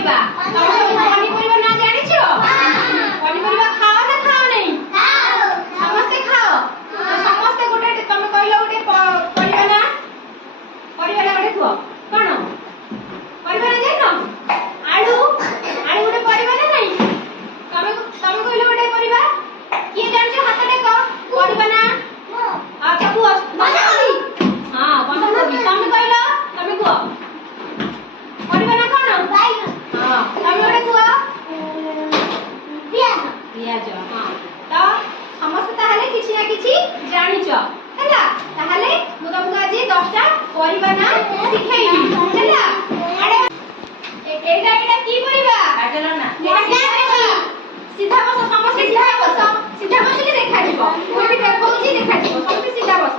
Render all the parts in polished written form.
पनिपरिबा तमे सब पनिपरिबा ना जानि छो पनिपरिबा खाओ ना खाओ नहीं खाओ समस्त खाओ समस्त गोटे तमे कहलो गोटे परिबा ना गोटे खुआ कोन परिबा ना जानो आलू आलू गोटे परिबा ना नहीं तमे कहलो गोटे परिबा किए जानि छो हाथ देखो परिबा ना आ कबु बंधाकोबी हां बंधाकोबी तमे कहलो तमे खुआ परिबा ना कोन हां तमे गोटे खुआ पियाज हां तो समस्त ताहले किछि ना किछि जानि छ हैला ताहले मु तुमको आज 10टा परिबा ना सिखाइबी हैला एटा की परिबा गाजर ना एटा की परिबा सीधा बस समस्त सीधा बस के देखा जीवो कोई भी देखौची देखा जीवो समस्त सीधा बस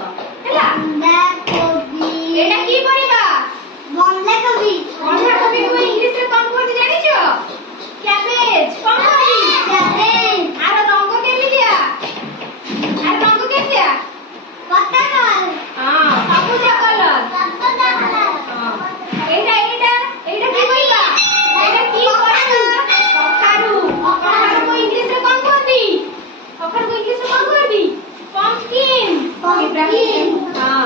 हैला बंधाकोबी एटा की परिबा बंधाकोबी बंधाकोबी को इंग्लिश रे कौन कहते जानि छ कैबेज कौन कहती कैबेज आरो रंग केमि दिया आरो रंग के दिया पत्ता कलर हां सबुज कलर हां एटा की परिबा एटा की परिबा कखारू को इंग्लिश रे कौन कहती कखारू को इंग्लिश रे कौन कहती पंपकिन हां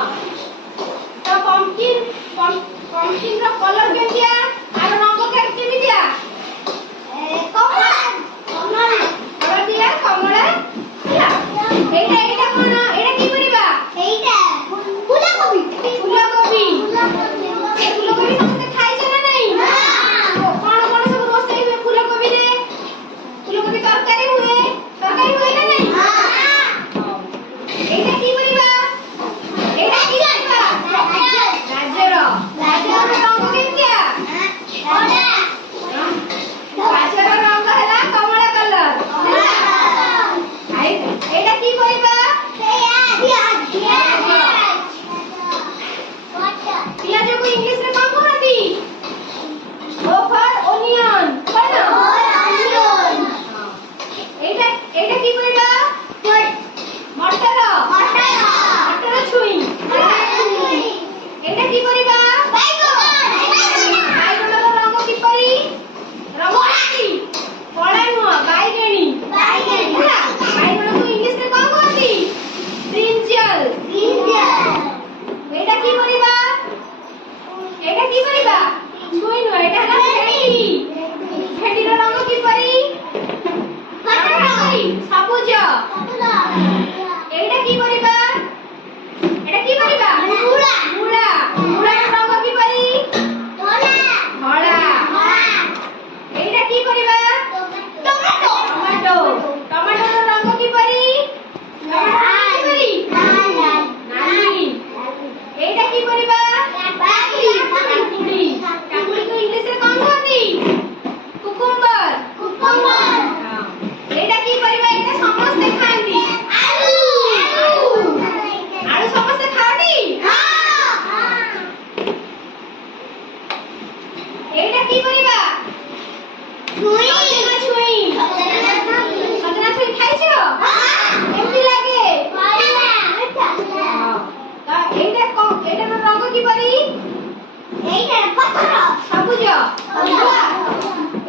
तो पंपकिन रो कलर के दिया आरो रंग केमि दिया कमला दिया कमला एटा कोन एटा की परिबा एटा फूलकोबी फूलकोबी समस्त खाइ छ ना नहीं कोन सब रोषेई हुए फूलकोबी रे फूलकोबी तरकारी हुए ना नहीं एटा की परिबा एटा की परिबा गाजर रंग केमतिया गाजर रंग हैला कमला कलर एटा की परिबा पियाज को इंग्लिश रे कौन कहती ओफर ओनियन कोन ओनियन एटा की परिबा मटर छुई एटा की परिबा बैगन रंग की परी रंग की कला नुआ बैगनी हैला बैगन को इंग्लिश रे कौन कहती ब्रिंजल एटा की परिबा छुई नुआ एटा हैला भेंडी रो रंग की परी सबुज एटा की परिबा मूला रंग की परी धला एटा की परिबा टमाटो रंग की परी नाली एटा की परिबा काकुड़ी को इंग्लिश रे कौन कहती कुकुम्बर एटा की परिबा एटा समस्त खांती आलू समस्त खाओटी एटा की परिबा छुई सजना छुई खाइ छ केमति लागे तो एटा रंग की परी पत्थर सबुज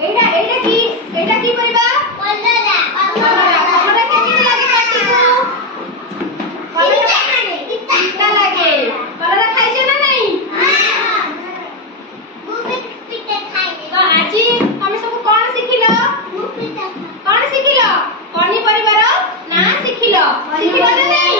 एटा की परिबा कमला केमति लागे पाटी को पिता लागे कलर खाइ छ ना नहीं तो आज तमे सब कोन सिखिलो पनिपरिबार ना सिखिलो ना नहीं